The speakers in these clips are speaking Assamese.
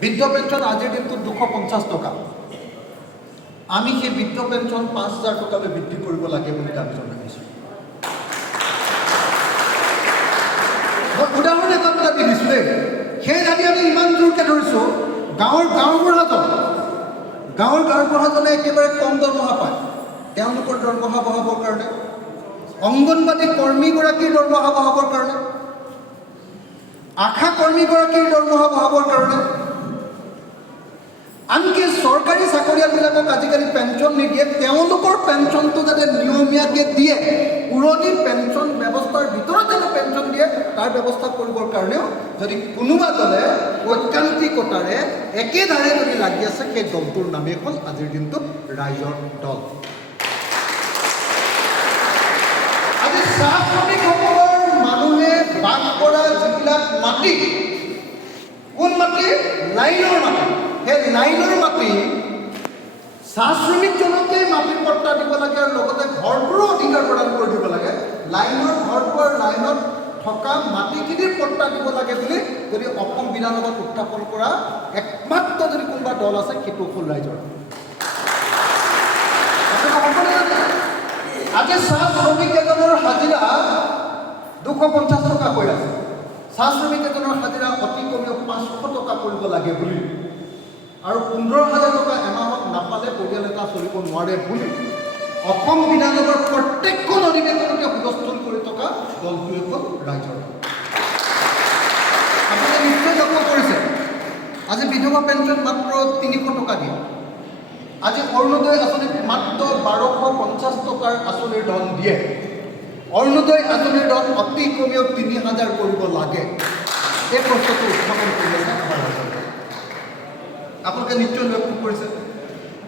বৃদ্ধ পেঞ্চন আজিৰ দিনটোত 250 টকা। আমি সেই বৃদ্ধ পেঞ্চন 5,000 টকালৈ বৃদ্ধি কৰিব লাগে বুলি দাবী জনাইছোঁ। মই উদাহৰণ এটা দি দিছোঁ দেই। সেই দাবী আমি ইমান জোৰকৈ ধৰিছোঁ, গাঁওবুঢ়াজনে একেবাৰে কম দৰমহা পায়। তেওঁলোকৰ দৰমহা বঢ়াবৰ কাৰণে, অংগনবাদী কৰ্মীগৰাকীৰ দৰমহা বঢ়াবৰ কাৰণে, আশা কৰ্মীগৰাকীৰ দৰমহা বঢ়াবৰ কাৰণে, আনকি চৰকাৰী চাকৰিয়ালবিলাকক আজিকালি পেঞ্চন নিদিয়ে, তেওঁলোকৰ পেঞ্চনটো যাতে নিয়মীয়াকৈ দিয়ে, পুৰণি পেঞ্চন ব্যৱস্থাৰ ভিতৰত যাতে পেঞ্চন দিয়ে তাৰ ব্যৱস্থা কৰিবৰ কাৰণেও যদি কোনোবা দলে ঐকান্তিকতাৰে একেধাৰে যদি লাগি আছে, সেই দলটোৰ নামেই হ'ল আজিৰ দিনটোত ৰাইজৰ দল। আজি চাহ শ্ৰমিকসকলৰ মানুহে বাস কৰা যিবিলাক মাটি, কোন মাটি? লাইনৰ মাটি। সেই লাইনৰ মাটি চাহ শ্ৰমিকজনকেই মাটিৰ পট্টা দিব লাগে আৰু লগতে ঘৰবোৰো অধিকাৰ প্ৰদান কৰি দিব লাগে। লাইনৰ ঘৰবোৰ লাইনত থকা মাটিখিনিৰ পট্টা দিব লাগে বুলি যদি অসম বিধানসভাত উত্থাপন কৰা একমাত্ৰ যদি কোনোবা দল আছে, সেইটো হ'ল ৰাইজৰ। আজি চাহ শ্ৰমিক এজনৰ হাজিৰা 250 টকা হৈ আছে। চাহ শ্ৰমিক এজনৰ হাজিৰা অতি কমেও 500 টকা কৰিব লাগে বুলি আৰু 15,000 টকা এমাহত নাপালে পৰিয়াল এটা চলিব নোৱাৰে বুলি অসম বিধানসভাৰ প্ৰত্যেকখন অধিৱেশনতে হুলস্থুল কৰি থকা দলটোৱে হ'ল ৰাইজৰ দল। আপোনালোকে নিশ্চয় লক্ষ্য কৰিছে, আজি বিধৱা পেঞ্চন মাত্ৰ 300 টকা দিয়ে। আজি অৰুণোদয় আঁচনিত মাত্ৰ 1250 টকাৰ আঁচনিৰ ধন দিয়ে। অৰুণোদয় আঁচনিৰ ধন অতি কমেও 3,000 কৰিব লাগে। এই প্ৰশ্নটো উত্থাপন কৰি আছে আমাৰ ৰাইজৰ দল। আপোনালোকে নিশ্চয় লক্ষ্য কৰিছে।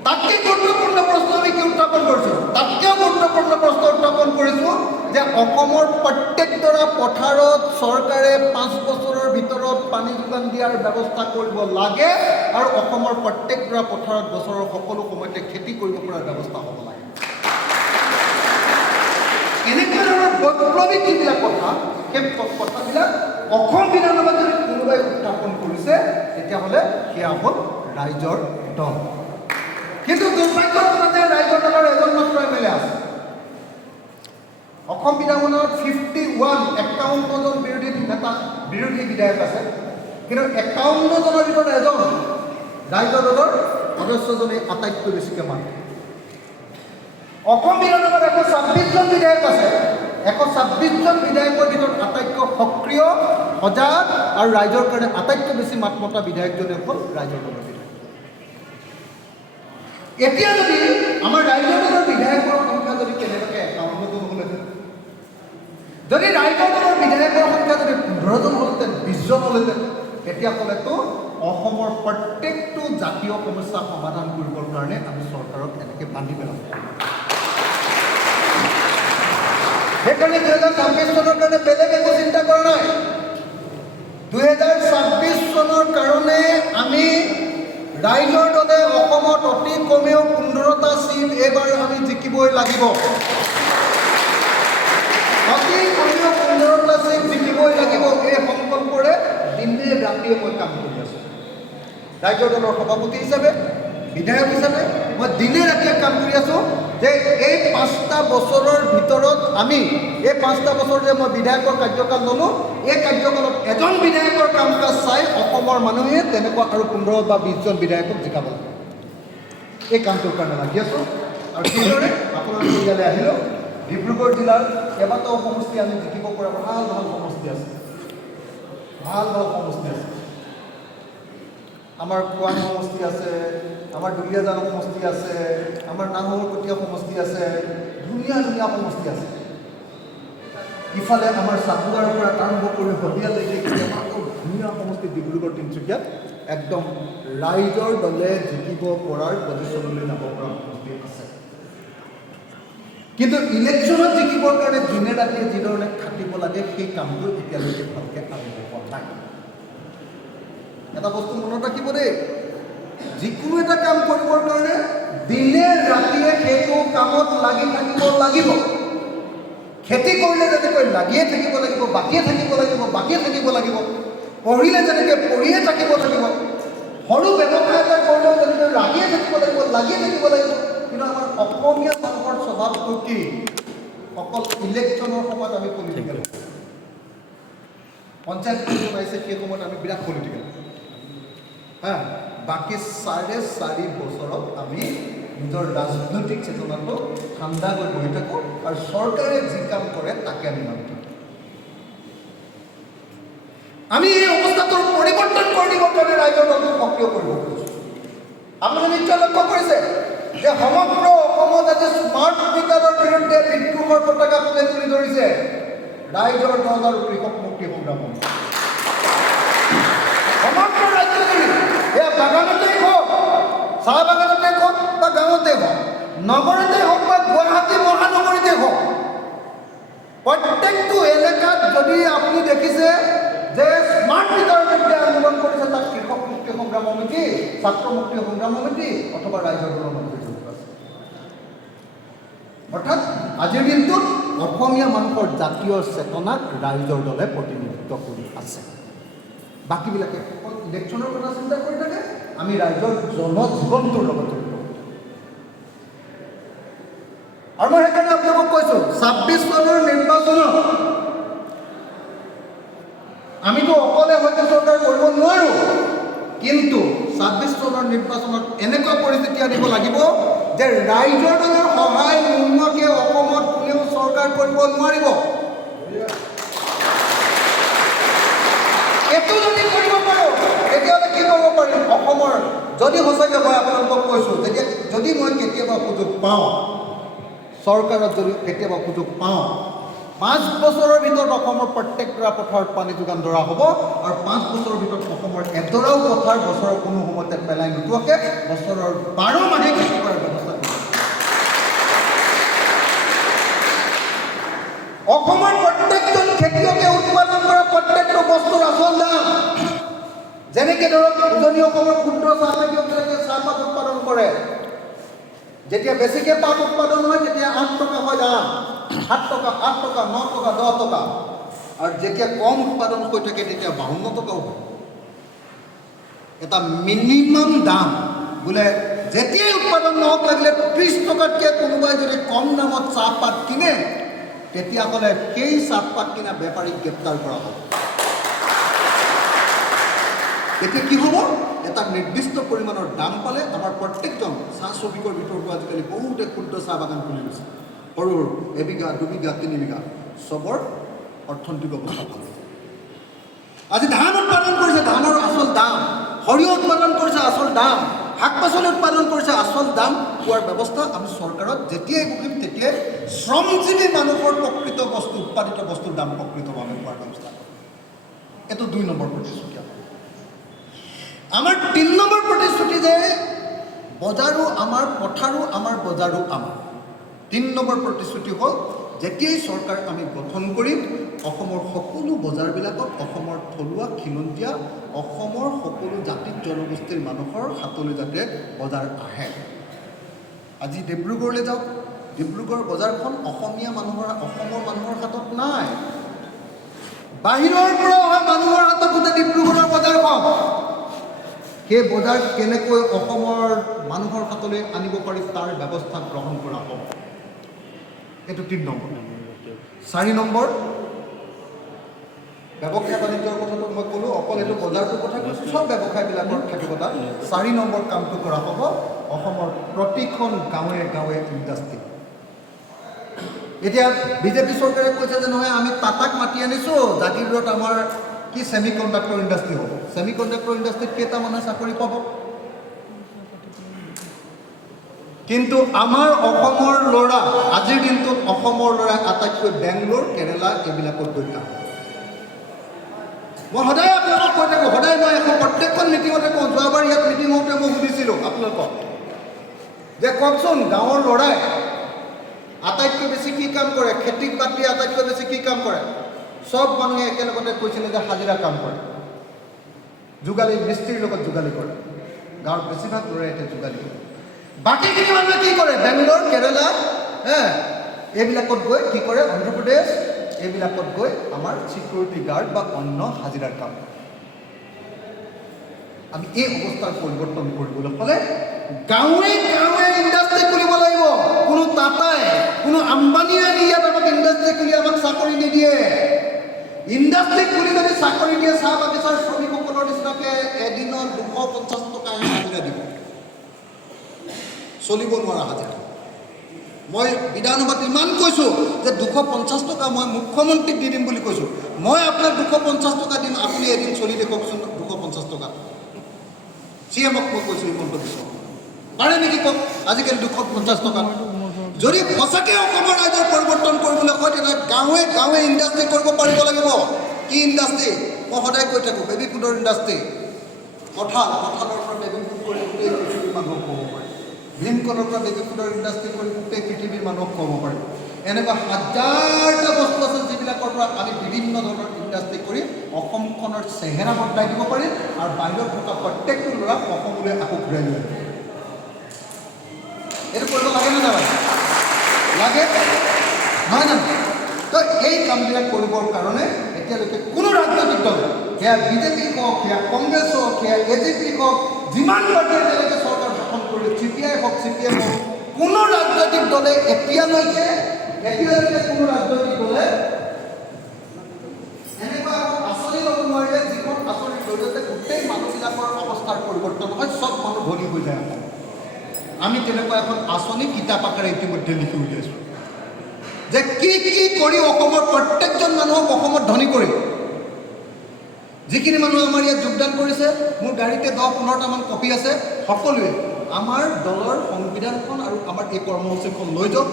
তাতকৈ গুৰুত্বপূৰ্ণ প্ৰশ্ন আমি কি উত্থাপন কৰিছোঁ? তাতকৈও গুৰুত্বপূৰ্ণ প্ৰশ্ন উত্থাপন কৰিছোঁ যে অসমৰ প্ৰত্যেকডৰা পথাৰত চৰকাৰে 5 বছৰৰ ভিতৰত পানী যোগান দিয়াৰ ব্যৱস্থা কৰিব লাগে আৰু অসমৰ প্ৰত্যেকডৰা পথাৰত বছৰৰ সকলো সময়তে খেতি কৰিব পৰাৰ ব্যৱস্থা হ'ব লাগে। এনেকুৱা ধৰণৰ বৈপ্লৱিক যিবিলাক কথা, সেই কথাবিলাক অসম বিধানসভাত যদি কোনোবাই উত্থাপন কৰিছে, তেতিয়াহ'লে সেয়া হ'ল ৰাইজৰ দল। কিন্তু দুৰ্ভাগ্যজনক ৰাইজৰ দলৰ এজন মাত্ৰ MLA আছে। অসম বিধানসভাত 51জন বিৰোধী বিধায়ক আছে, কিন্তু 51জনৰ ভিতৰত এজন ৰাইজৰ দলৰ সদস্যজনে আটাইতকৈ বেছিকৈ মাতে। অসম বিধানসভাত 126জন বিধায়ক আছে। 126জন বিধায়কৰ ভিতৰত আটাইতকৈ সক্ৰিয়, সজাগ আৰু ৰাইজৰ কাৰণে আটাইতকৈ বেছি মাত মতা বিধায়কজনে হ'ল ৰাইজৰ দলৰ বিধায়ক। এতিয়া যদি আমাৰ ৰাইজৰ দলৰ বিধায়কৰ সংখ্যা যদি কেনেবাকৈ 51জন হ'লহেঁতেন, যদি ৰাইজৰ দলৰ বিধায়কৰ সংখ্যা যদি 15জন হ'লহেঁতেন, 20জন হ'লহেঁতেন, তেতিয়াহ'লেতো অসমৰ প্ৰত্যেকটো জাতীয় সমস্যা সমাধান কৰিবৰ কাৰণে আমি চৰকাৰক এনেকৈ বান্ধি পেলাব। সেইকাৰণে 2026 চনৰ কাৰণে বেলেগ একো চিন্তা কৰা নাই। 2026 চনৰ কাৰণে আমি ৰাইজৰ দলে অসমত অতি কমেও 15টা চিট এইবাৰ আমি জিকিবই লাগিব। অতি কমেও 15টা চিট জিকিবই লাগিব। এই সংকল্পৰে দিনে ৰাতিয়ে মই কাম কৰি আছোঁ। ৰাইজৰ দলৰ সভাপতি হিচাপে, বিধায়ক হিচাপে মই দিনে ৰাতিয়ে কাম কৰি আছোঁ যে এই 5টা বছৰৰ ভিতৰত আমি, এই 5টা বছৰ যে মই বিধায়কৰ কাৰ্যকাল ল'লোঁ, এই কাৰ্যকালত এজন বিধায়কৰ কাম কাজ চাই অসমৰ মানুহে তেনেকুৱা আৰু 15 বা 20জন বিধায়কক জিকাব লাগে। এই কামটোৰ কাৰণে লাগি আছোঁ। আৰু সেইদৰে আপোনালোকে ইয়ালৈ আহিলোঁ। ডিব্ৰুগড় জিলাৰ কেইবাটাও সমষ্টি আমি জিকিব পৰা ভাল ভাল সমষ্টি আছে। আমাৰ খোৱাং সমষ্টি আছে, আমাৰ দুলীয়াজান সমষ্টি আছে, আমাৰ নাহৰকটীয়া সমষ্টি আছে, ধুনীয়া ধুনীয়া সমষ্টি আছে। ইফালে আমাৰ চাবুৱাৰ পৰা আৰম্ভ কৰি শদিয়ালৈকে কেইবাটাও ধুনীয়া সমষ্টি ডিব্ৰুগড়, তিনিচুকীয়াত একদম ৰাইজৰ দলে জিকিব পৰাৰ পজিশ্যনলৈ যাব পৰা সমষ্টি আছে। কিন্তু ইলেকশ্যনত জিকিবৰ কাৰণে দিনে ৰাতিয়ে যিধৰণে খাটিব লাগে, সেই কামটো এতিয়ালৈকে ভালকৈ আৰম্ভ হোৱা নাই। এটা বস্তু মনত ৰাখিব দেই, যিকোনো এটা কাম কৰিবৰ কাৰণে দিনে ৰাতিয়ে সেইটো কামত লাগি থাকিব লাগিব। খেতি কৰিলে যেনেকৈ লাগিয়ে থাকিব লাগিব, বাকিয়ে থাকিব লাগিব। পঢ়িলে যেনেকৈ পঢ়িয়ে থাকিব লাগিব, লাগিয়ে থাকিব লাগিব। কিন্তু আমাৰ অসমীয়া মানুহৰ স্বভাৱটো কি? অকল ইলেকশ্যনৰ সময়ত আমি পলিটিকেল, পঞ্চায়ত ইলেকশ্যন আহিছে সেই সময়ত আমি বিৰাট পলিটিকেল, বাকী 4.5 বছৰত আমি নিজৰ ৰাজনৈতিক চেতনাটো ঠাণ্ডা হৈ বহি থাকোঁ আৰু চৰকাৰে যি কাম কৰে তাকে আমি মানি থাকোঁ। আমি এই অৱস্থাটোৰ পৰিৱৰ্তন কৰি দিবৰ কাৰণে ৰাইজৰ দলটোক সক্ৰিয় কৰিব খুজিছোঁ। আপোনালোকে নিশ্চয় লক্ষ্য কৰিছে যে সমগ্ৰ অসমত আজি স্মাৰ্ট মিটাৰৰ বিৰুদ্ধে বিদ্ৰোহৰ পতাকা তুলি ধৰিছে ৰাইজৰ দল আৰু কৃষক মুক্তি সংগ্ৰাম সমিতি। সমগ্ৰ ৰাজ্যজুৰি, এয়া বাগানতেই হওক, চাহ বাগানতেই হওক বা গাঁৱতেই হওক, নগৰতেই হওক বা গুৱাহাটী মহানগৰীতেই হওক, প্ৰত্যেকটো এলেকাত যদি আপুনি দেখিছে যে স্মাৰ্ট মিটাৰৰ বিৰুদ্ধে আন্দোলন কৰিছে, তাত কৃষক মুক্তি সংগ্ৰাম সমিতি, ছাত্ৰ মুক্তি সংগ্ৰাম সমিতি অথবা ৰাইজৰ দলৰ মানুহ জড়িত আছে। অৰ্থাৎ আজিৰ দিনটোত অসমীয়া মানুহৰ জাতীয় চেতনাক ৰাইজৰ দলে প্ৰতিনিধিত্ব কৰি আছে। বাকীবিলাকে অকল ইলেকশ্যনৰ কথা চিন্তা কৰি থাকে, আমি ৰাইজৰ জনজীৱনটোৰ লগত জড়িত। আৰু মই সেইকাৰণে আপোনালোকক কৈছোঁ, 26 চনৰ নিৰ্বাচনত আমিতো অকলে হয়তো চৰকাৰ কৰিব নোৱাৰোঁ, কিন্তু 26 চনৰ নিৰ্বাচনত এনেকুৱা পৰিস্থিতি আনিব লাগিব যে ৰাইজৰ দলৰ সহায় নোহোৱাকৈ অসমত কোনেও চৰকাৰ কৰিব নোৱাৰিব। এইটো যদি কৰিব পাৰোঁ, তেতিয়াহ'লে কি কৰিব পাৰিম? অসমৰ যদি সঁচাকৈ মই আপোনালোকক কৈছোঁ, যদি মই কেতিয়াবা সুযোগ পাওঁ, চৰকাৰত যদি কেতিয়াবা সুযোগ পাওঁ, 5 বছৰৰ ভিতৰত অসমৰ প্ৰত্যেকটা পথাৰত পানী যোগান ধৰা হ'ব আৰু 5 বছৰৰ ভিতৰত অসমৰ এডৰাও পথাৰ বছৰৰ কোনো সময়তে পেলাই নোযোৱাকৈ বছৰৰ 12 মাহে খেতি কৰাৰ ব্যৱস্থা কৰিব। অসমৰ প্ৰত্যেকজন খেতিয়কে উৎপাদন কৰা প্ৰত্যেকটো বস্তুৰ আচল দাম, যেনেকৈ ধৰক উজনি অসমৰ ক্ষুদ্ৰ চাহ খেতিয়কবিলাকে চাহপাত উৎপাদন কৰে, যেতিয়া বেছিকৈ পাত উৎপাদন হয় তেতিয়া 8 টকা হয় দাম, 7 টকা, 8 টকা, 9 টকা, 10 টকা, আৰু যেতিয়া কম উৎপাদন হৈ থাকে তেতিয়া 52 টকাও হয়। এটা মিনিমাম দাম বোলে যেতিয়াই উৎপাদন নহওক লাগিলে 30 টকাতকৈ কোনোবাই যদি কম দামত চাহপাত কিনে, তেতিয়াহ'লে সেই চাহপাত কিনা বেপাৰীক গ্ৰেপ্তাৰ কৰা হ'ব। তেতিয়া কি হ'ব? এটা নিৰ্দিষ্ট পৰিমাণৰ দাম পালে আমাৰ প্ৰত্যেকজন চাহ শ্ৰমিকৰ ভিতৰতো আজিকালি বহুতে ক্ষুদ্ৰ চাহ বাগান খুলি লৈছে, সৰু সৰু 1 বিঘা, 2 বিঘা, 3 বিঘা, চবৰ অৰ্থনৈতিক অৱস্থা ভাল হৈছে। আজি ধান উৎপাদন কৰিছে, ধানৰ আচল দাম, সৰিয়হ উৎপাদন কৰিছে, আচল দাম, শাক পাচলি উৎপাদন কৰিছে, আচল দাম পোৱাৰ ব্যৱস্থা আমি চৰকাৰত যেতিয়াই বহিম তেতিয়াই শ্ৰমজীৱী মানুহৰ প্ৰকৃত বস্তু, উৎপাদিত বস্তুৰ দাম প্ৰকৃতভাৱে পোৱাৰ ব্যৱস্থা কৰিম। এইটো 2 নম্বৰ প্ৰতিশ্ৰুতি। আমাৰ 3 নম্বৰ প্ৰতিশ্ৰুতি যে বজাৰো আমাৰ, পথাৰো আমাৰ, বজাৰো আমাৰ। 3 নম্বৰ প্ৰতিশ্ৰুতি হ'ল যেতিয়াই চৰকাৰ আমি গঠন কৰিম, অসমৰ সকলো বজাৰবিলাকত অসমৰ থলুৱা খিলঞ্জীয়া, অসমৰ সকলো জাতি জনগোষ্ঠীৰ মানুহৰ হাতলৈ যাতে বজাৰ আহে। আজি ডিব্ৰুগড়লৈ যাওক, ডিব্ৰুগড় বজাৰখন অসমীয়া মানুহৰ, অসমৰ মানুহৰ হাতত নাই, বাহিৰৰ পৰা অহা মানুহৰ হাতত গোটেই ডিব্ৰুগড়ৰ বজাৰখন। সেই বজাৰ কেনেকৈ অসমৰ মানুহৰ হাতলৈ আনিব পাৰি তাৰ ব্যৱস্থা গ্ৰহণ কৰা হ'ব। এইটো 3 নম্বৰ। 4 নম্বৰ, ব্যৱসায় বাণিজ্যৰ কথাটো মই ক'লোঁ, অকল এইটো বজাৰটোৰ কথা কৈছোঁ, চব ব্যৱসায়বিলাকৰ থাকিব তাত। 4 নম্বৰ কামটো কৰা হ'ব অসমৰ প্ৰতিখন গাঁৱে গাঁৱে ইণ্ডাষ্ট্ৰী। এতিয়া বিজেপি চৰকাৰে কৈছে যে নহয় আমি টাটাক মাতি আনিছোঁ, জাগিৰোডত আমাৰ কি ছেমি কণ্ডাক্টৰ ইণ্ডাষ্ট্ৰী হ'ব। ছেমি কণ্ডাক্টৰ ইণ্ডাষ্ট্ৰীত কেইটা মানুহে চাকৰি পাব? কিন্তু আমাৰ অসমৰ ল'ৰা, আজিৰ দিনটোত অসমৰ ল'ৰা আটাইতকৈ বেংগলোৰ, কেৰেলা এইবিলাকত গৈ কাম। মই সদায় আপোনালোকক কৈ থাকোঁ, সদায় মই প্ৰত্যেকখন মিটিঙতে কওঁ, যোৱাবাৰ ইয়াত মিটিং হওঁতে মই সুধিছিলোঁ আপোনালোকক যে কওকচোন গাঁৱৰ ল'ৰাই আটাইতকৈ বেছি কি কাম কৰে, খেতিক বাদ দি আটাইতকৈ বেছি কি কাম কৰে? চব মানুহে একেলগতে কৈছিলে যে হাজিৰা কাম কৰে, যোগালী, মিস্ত্ৰীৰ লগত যোগালী কৰে। গাঁৱৰ বেছিভাগ ল'ৰাই এতিয়া যোগালী কৰে। বাকীখিনি মানুহে কি কৰে? বেংগলোৰ, কেৰেলা, এইবিলাকত গৈ কি কৰে? অন্ধ্ৰপ্ৰদেশ এইবিলাকত গৈ আমাৰ ছিকিউৰিটি গাৰ্ড বা অন্য হাজিৰাৰ কাম কৰে। আমি এই অৱস্থাৰ পৰিৱৰ্তন কৰিবলৈ হ'লে গাঁৱে গাঁৱে ইণ্ডাষ্ট্ৰি খুলিব লাগিব। কোনো টাটাই, কোনো আম্বানীয়ে আনি ইয়াত আমাক ইণ্ডাষ্ট্ৰি খুলি আমাক চাকৰি নিদিয়ে। ইণ্ডাষ্ট্ৰি খুলি যদি চাকৰি দিয়ে, চাহ বাগিচাৰ শ্ৰমিকসকলৰ নিচিনাকৈ এদিনত 250 টকা হাজিৰা দিব, চলিব নোৱাৰা হাজিৰা। মই বিধানসভাত ইমান কৈছোঁ যে 250 টকা মই মুখ্যমন্ত্ৰীক দি দিম বুলি কৈছোঁ। মই আপোনাক 250 টকা দিম, আপুনি এদিন চলি দেখুৱাওকচোন 250 টকা। CM-ক মই কৈছোঁ হিমন্ত বিশ্ব পাৰে নেকি কওক আজিকালি 250 টকা। যদি সঁচাকৈ অসমৰ ৰাইজৰ পৰিৱৰ্তন কৰিবলৈ কয়, তেতিয়াহ'লে গাঁৱে গাঁৱে ইণ্ডাষ্ট্ৰি কৰিব পাৰিব লাগিব। কি ইণ্ডাষ্ট্ৰি? মই সদায় কৈ থাকোঁ, বেবী ফুডৰ ইণ্ডাষ্ট্ৰি। কঁঠালৰ পৰা বেবী ফুড কৰি গোটেই পৃথিৱীৰ মানুহক ক'ব পাৰি। ভীমকলৰ পৰা বেবী ফুডৰ ইণ্ডাষ্ট্ৰি কৰি গোটেই পৃথিৱীৰ মানুহক ক'ব পাৰি। এনেকুৱা হাজাৰটা বস্তু আছে যিবিলাকৰ পৰা আমি বিভিন্ন ধৰণৰ ইণ্ডাষ্ট্ৰি কৰি অসমখনৰ চেহেৰা বদলাই দিব পাৰিম আৰু বাহিৰত থকা প্ৰত্যেকটো ল'ৰাক অসমলৈ আকৌ ঘূৰাই লৈ আহিব। এইটো কৰিব লাগে নে নালাগে? লাগে নহয় জানো? তো এই কামবিলাক কৰিবৰ কাৰণে এতিয়ালৈকে কোনো ৰাজনৈতিক দল, সেয়া বিজেপি হওক, সেয়া কংগ্ৰেছ হওক, সেয়া AJP হওক, যিমান পাৰ্টি এতিয়ালৈকে চৰকাৰ শাসন কৰিলে, CPI হওক, CPM হওক, কোনো ৰাজনৈতিক দলে এতিয়ালৈকে কোনো ৰাজনৈতিক দলে এনেকুৱা আঁচনি ল'ব নোৱাৰিলে যিখন আঁচনিৰ জৰিয়তে গোটেই মানুহবিলাকৰ অৱস্থাৰ পৰিৱৰ্তন হয়, চব মানুহ ধনী হৈ যায়। আমি তেনেকুৱা এখন আঁচনি কিতাপ আকাৰে ইতিমধ্যে লিখি উলিয়াইছোঁ যে কি কি কৰি অসমৰ প্ৰত্যেকজন মানুহক অসমত ধনী কৰি। যিখিনি মানুহ আমাৰ ইয়াত যোগদান কৰিছে, মোৰ গাড়ীতে 10-15টামান কপি আছে, সকলোৱে আমাৰ দলৰ সংবিধানখন আৰু আমাৰ এই কৰ্মসূচীখন লৈ যাওক।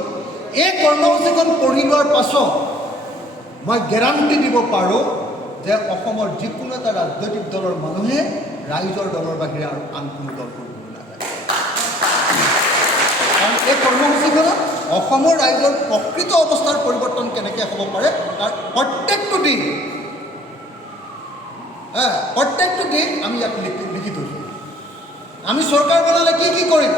এই কৰ্মসূচীখন পঢ়ি লোৱাৰ পাছত মই গেৰাণ্টি দিব পাৰোঁ যে অসমৰ যিকোনো এটা ৰাজনৈতিক দলৰ মানুহে ৰাইজৰ দলৰ বাহিৰে আৰু আন কোনো দল কৰিবলৈ নাযায়। কাৰণ এই কৰ্মসূচীখনত অসমৰ ৰাইজৰ প্ৰকৃত অৱস্থাৰ পৰিৱৰ্তন কেনেকৈ হ'ব পাৰে তাৰ প্ৰত্যেকটো দিন আমি ইয়াত লিখি থৈছোঁ। আমি চৰকাৰ বনালে কি কি কৰিম?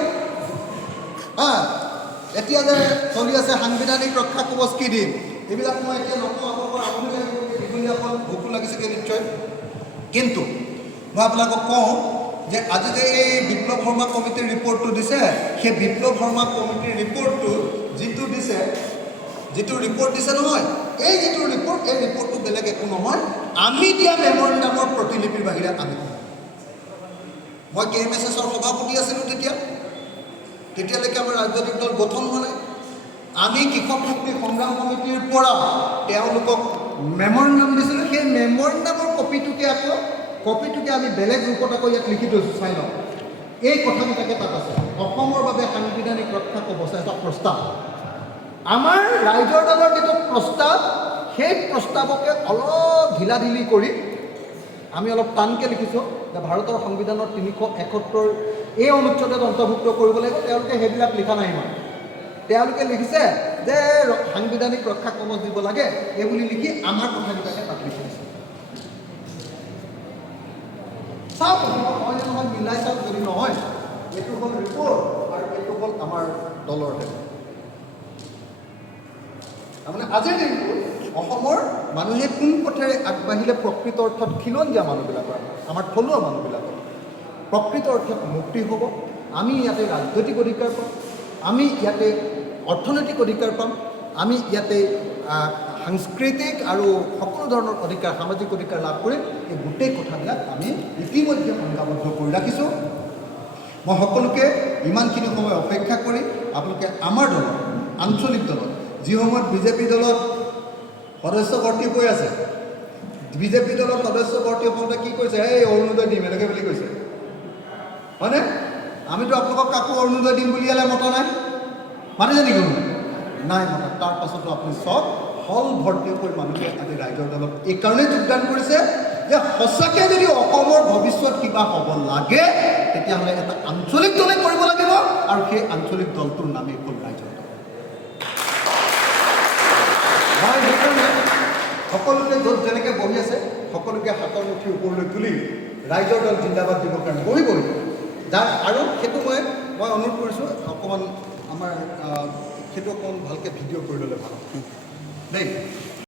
এতিয়া যে চলি আছে সাংবিধানিক ৰক্ষা কৱচ কি দিম, এইবিলাক মই এতিয়া নকওঁ। আপোনালোকৰ আমনি লাগিব, দীঘলীয়াখন ভোকো লাগিছেগৈ নিশ্চয়। কিন্তু মই আপোনালোকক কওঁ যে আজি যে এই বিপ্লৱ শৰ্মা কমিটিৰ ৰিপৰ্টটো দিছে, সেই বিপ্লৱ শৰ্মা কমিটিৰ ৰিপৰ্টটো যিটো ৰিপৰ্ট দিছে নহয়, এই যিটো ৰিপৰ্ট, এই ৰিপৰ্টটো বেলেগ একো নহয়, আমি দিয়া মেমৰেণ্ডামৰ প্ৰতিলিপিৰ বাহিৰে আমি। মই KMSSৰ সভাপতি আছিলোঁ তেতিয়ালৈকে আমাৰ ৰাজনৈতিক দল গঠন হোৱা নাই। আমি কৃষক মুক্তি সংগ্ৰাম সমিতিৰ পৰা তেওঁলোকক মেমৰেণ্ডাম দিছিলোঁ। সেই মেমৰেণ্ডামৰ কপিটোকে আমি বেলেগ ৰূপত আকৌ ইয়াত লিখি থৈছোঁ, চাই লওক। এই কথাবিলাকে তাত আছে। অসমৰ বাবে সাংবিধানিক ৰক্ষা কৱচ এটা প্ৰস্তাৱ। আমাৰ ৰাইজৰ দলৰ যিটো প্ৰস্তাৱ, সেই প্ৰস্তাৱকে অলপ ঢিলাঢিলি কৰি আমি অলপ টানকৈ লিখিছোঁ যে ভাৰতৰ সংবিধানৰ 371 এই অনুচ্ছেদত অন্তৰ্ভুক্ত কৰিব লাগিব। তেওঁলোকে সেইবিলাক লিখা নাই। ইমান তেওঁলোকে লিখিছে যে সাংবিধানিক ৰক্ষা কৱচ দিব লাগে, এইবুলি লিখি আমাৰ কথাবিলাকে তাত লিখি দিছে। চাওক হয় নহয়, মিলাই চাওক। যদি নহয়, এইটো হ'ল ৰিপৰ্ট আৰু এইটো হ'ল আমাৰ দলৰ হেড। তাৰমানে আজিৰ দিনটো অসমৰ মানুহে কোন পথেৰে আগবাঢ়িলে প্ৰকৃত অৰ্থত খিলঞ্জীয়া মানুহবিলাকৰ, আমাৰ থলুৱা মানুহবিলাকৰ প্ৰকৃত অৰ্থত মুক্তি হ'ব। আমি ইয়াতে ৰাজনৈতিক অধিকাৰ পাম, আমি ইয়াতে অৰ্থনৈতিক অধিকাৰ পাম, আমি ইয়াতে সাংস্কৃতিক আৰু সকলো ধৰণৰ অধিকাৰ, সামাজিক অধিকাৰ লাভ কৰিম। এই গোটেই কথাবিলাক আমি ইতিমধ্যে সংজ্ঞাবদ্ধ কৰি ৰাখিছোঁ। মই সকলোকে ইমানখিনি সময় অপেক্ষা কৰি আপোনালোকে আমাৰ দলত, আঞ্চলিক দলত, যি সময়ত বিজেপি দলত সদস্য ভৰ্তি হৈ আছে, বিজেপি দলত সদস্য ভৰ্তি হওঁতে কি কৈছে? এই অৰুণোদয় দিম এনেকৈ বুলি কৈছে, হয়নে? আমিতো আপোনালোকক কাকো অৰুণোদয় দিম বুলি ইয়ালৈ মতা নাই। মাতিছে নেকি? নাই মতা। তাৰ পাছতো আপুনি চব হল ভৰ্তি হৈ মানুহে আজি ৰাইজৰ দলত এইকাৰণেই যোগদান কৰিছে যে সঁচাকৈ যদি অসমৰ ভৱিষ্যত কিবা হ'ব লাগে, তেতিয়াহ'লে এটা আঞ্চলিক দলে কৰিব লাগিব, আৰু সেই আঞ্চলিক দলটোৰ নামেই হ'ল ৰাইজৰ দল। মই সেইকাৰণে সকলোকে য'ত যেনেকৈ বহি আছে, সকলোকে হাতৰ মুঠি ওপৰলৈ তুলি ৰাইজৰ দল জিন্দাবাদ দিবৰ কাৰণে বহি যাৰ। আৰু সেইটো মই অনুৰোধ কৰিছোঁ, অকণমান আমাৰ সেইটো অকণমান ভালকৈ ভিডিঅ' কৰি ল'লে ভাল দেই।